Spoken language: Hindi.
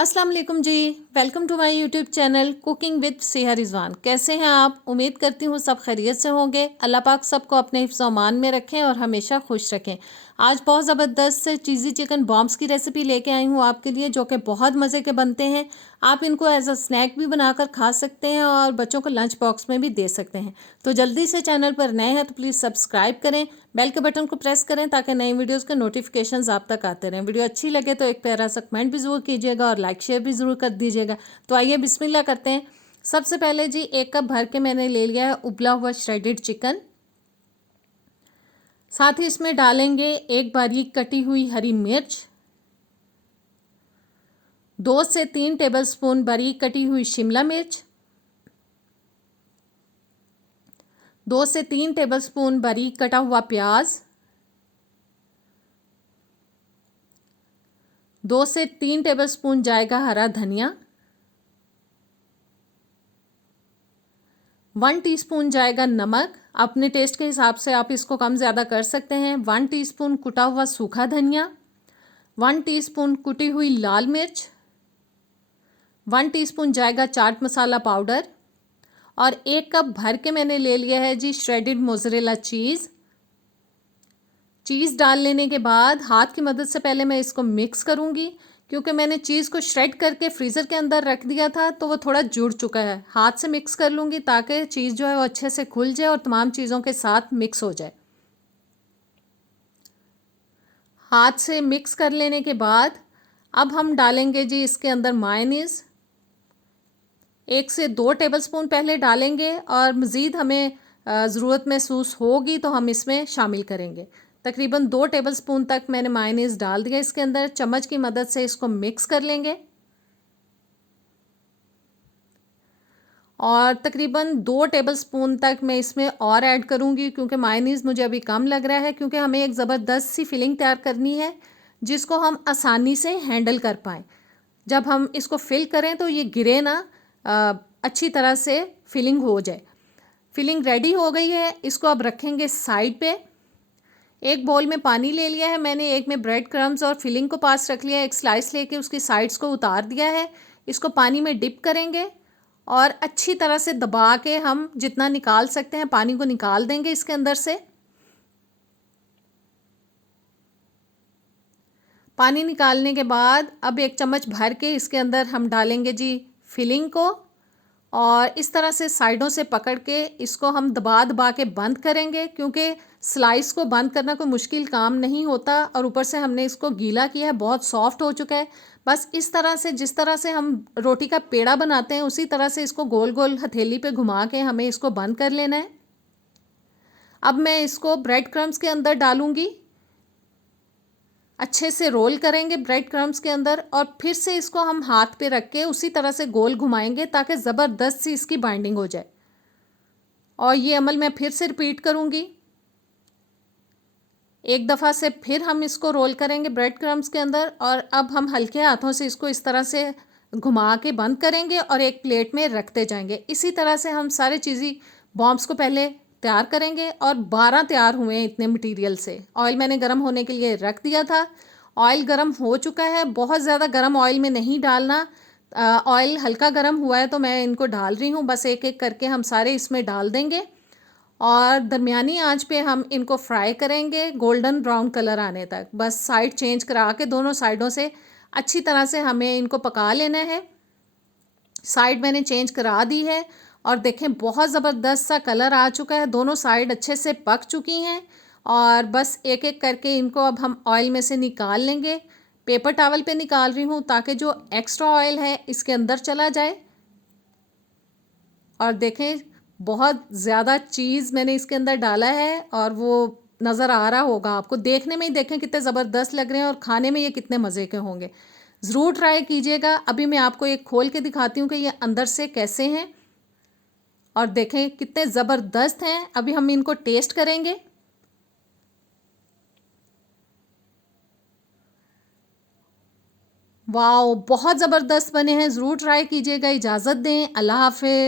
अस्सलाम वालेकुम जी। Welcome to my YouTube channel cooking with Siha Rizwan. कैसे हैं आप? उम्मीद करती हूँ सब खैरियत से होंगे। अल्लाह पाक सबको अपने हिफ्ज़ अमान में रखें और हमेशा खुश रखें। आज बहुत ज़बरदस्त से चीज़ी चिकन बॉम्ब्स की रेसिपी लेके आई हूँ आपके लिए, जो कि बहुत मज़े के बनते हैं। आप इनको एज अ स्नैक भी बनाकर खा सकते हैं और बच्चों को लंच बॉक्स में भी दे सकते हैं। तो जल्दी से चैनल पर नए हैं तो प्लीज़ सब्सक्राइब करें, बेल के बटन को प्रेस करें ताकि नई वीडियोस के नोटिफिकेशंस आप तक आते रहें। वीडियो अच्छी लगे तो एक प्यारा सा कमेंट भी ज़रूर कीजिएगा और लाइक शेयर भी ज़रूर कर दीजिएगा। तो आइए बिस्मिल्लाह करते हैं। सबसे पहले जी 1 कप भर के मैंने ले लिया है उबला हुआ श्रेडेड चिकन। साथ ही इसमें डालेंगे एक बारीक कटी हुई हरी मिर्च, 2 से 3 टेबलस्पून बारीक कटी हुई शिमला मिर्च, 2 से 3 टेबलस्पून बारीक कटा हुआ प्याज, 2 से 3 टेबलस्पून जाएगा हरा धनिया, 1 टीस्पून जाएगा नमक। अपने टेस्ट के हिसाब से आप इसको कम ज़्यादा कर सकते हैं। 1 टीस्पून कुटा हुआ सूखा धनिया, 1 टीस्पून कुटी हुई लाल मिर्च, 1 टीस्पून जाएगा चाट मसाला पाउडर और 1 कप भर के मैंने ले लिया है जी श्रेडेड मोज़रेला चीज़। चीज़ डाल लेने के बाद हाथ की मदद से पहले मैं इसको मिक्स करूँगी, क्योंकि मैंने चीज़ को श्रेड करके फ्रीज़र के अंदर रख दिया था तो वो थोड़ा जुड़ चुका है। हाथ से मिक्स कर लूँगी ताकि चीज़ जो है वो अच्छे से खुल जाए और तमाम चीज़ों के साथ मिक्स हो जाए। हाथ से मिक्स कर लेने के बाद अब हम डालेंगे जी इसके अंदर मायोनीज़। 1 से 2 टेबलस्पून पहले डालेंगे और मज़ीद हमें ज़रूरत महसूस होगी तो हम इसमें शामिल करेंगे। तकरीबन 2 टेबलस्पून तक मैंने मायोनीज़ डाल दिया इसके अंदर। चम्मच की मदद से इसको मिक्स कर लेंगे और तकरीबन 2 टेबलस्पून तक मैं इसमें और ऐड करूँगी, क्योंकि मायोनीज़ मुझे अभी कम लग रहा है, क्योंकि हमें एक ज़बरदस्त सी फिलिंग तैयार करनी है जिसको हम आसानी से हैंडल कर पाएँ। जब हम इसको फिल करें तो ये गिरे ना, अच्छी तरह से फिलिंग हो जाए। फिलिंग रेडी हो गई है, इसको अब रखेंगे साइड पे। एक बाउल में पानी ले लिया है मैंने, एक में ब्रेड क्रम्स और फिलिंग को पास रख लिया है। एक स्लाइस लेके उसकी साइड्स को उतार दिया है। इसको पानी में डिप करेंगे और अच्छी तरह से दबा के हम जितना निकाल सकते हैं पानी को निकाल देंगे इसके अंदर से। पानी निकालने के बाद अब 1 चम्मच भर के इसके अंदर हम डालेंगे जी फिलिंग को और इस तरह से साइडों से पकड़ के इसको हम दबा दबा के बंद करेंगे, क्योंकि स्लाइस को बंद करना कोई मुश्किल काम नहीं होता और ऊपर से हमने इसको गीला किया है, बहुत सॉफ्ट हो चुका है। बस इस तरह से, जिस तरह से हम रोटी का पेड़ा बनाते हैं उसी तरह से इसको गोल गोल हथेली पे घुमा के हमें इसको बंद कर लेना है। अब मैं इसको ब्रेड क्रम्स के अंदर डालूंगी, अच्छे से रोल करेंगे ब्रेड क्रम्स के अंदर और फिर से इसको हम हाथ पे रख के उसी तरह से गोल घुमाएंगे ताकि ज़बरदस्त सी इसकी बाइंडिंग हो जाए। और ये अमल मैं फिर से रिपीट करूँगी। एक दफ़ा से फिर हम इसको रोल करेंगे ब्रेड क्रम्स के अंदर और अब हम हल्के हाथों से इसको इस तरह से घुमा के बंद करेंगे और एक प्लेट में रखते जाएंगे। इसी तरह से हम सारे चीज़ी बॉम्ब्स को पहले तैयार करेंगे और 12 तैयार हुए हैं इतने मटेरियल से। ऑयल मैंने गर्म होने के लिए रख दिया था। ऑयल गर्म हो चुका है, बहुत ज़्यादा गर्म ऑयल में नहीं डालना। ऑयल हल्का गर्म हुआ है तो मैं इनको डाल रही हूँ। बस एक एक करके हम सारे इसमें डाल देंगे और दरमियानी आंच पे हम इनको फ्राई करेंगे गोल्डन ब्राउन कलर आने तक। बस साइड चेंज करा के दोनों साइडों से अच्छी तरह से हमें इनको पका लेना है। साइड मैंने चेंज करा दी है और देखें बहुत ज़बरदस्त सा कलर आ चुका है, दोनों साइड अच्छे से पक चुकी हैं। और बस एक एक करके इनको अब हम ऑयल में से निकाल लेंगे। पेपर टॉवल पे निकाल रही हूँ ताकि जो एक्स्ट्रा ऑयल है इसके अंदर चला जाए। और देखें बहुत ज़्यादा चीज़ मैंने इसके अंदर डाला है और वो नज़र आ रहा होगा आपको, देखने में ही देखें कितने ज़बरदस्त लग रहे हैं और खाने में ये कितने मज़े के होंगे। ज़रूर ट्राई कीजिएगा। अभी मैं आपको एक खोल के दिखाती हूँ कि ये अंदर से कैसे हैं और देखें कितने ज़बरदस्त हैं। अभी हम इनको टेस्ट करेंगे। वाओ, बहुत ज़बरदस्त बने हैं। ज़रूर ट्राई कीजिएगा। इजाज़त दें, अल्लाह हाफ़िज़।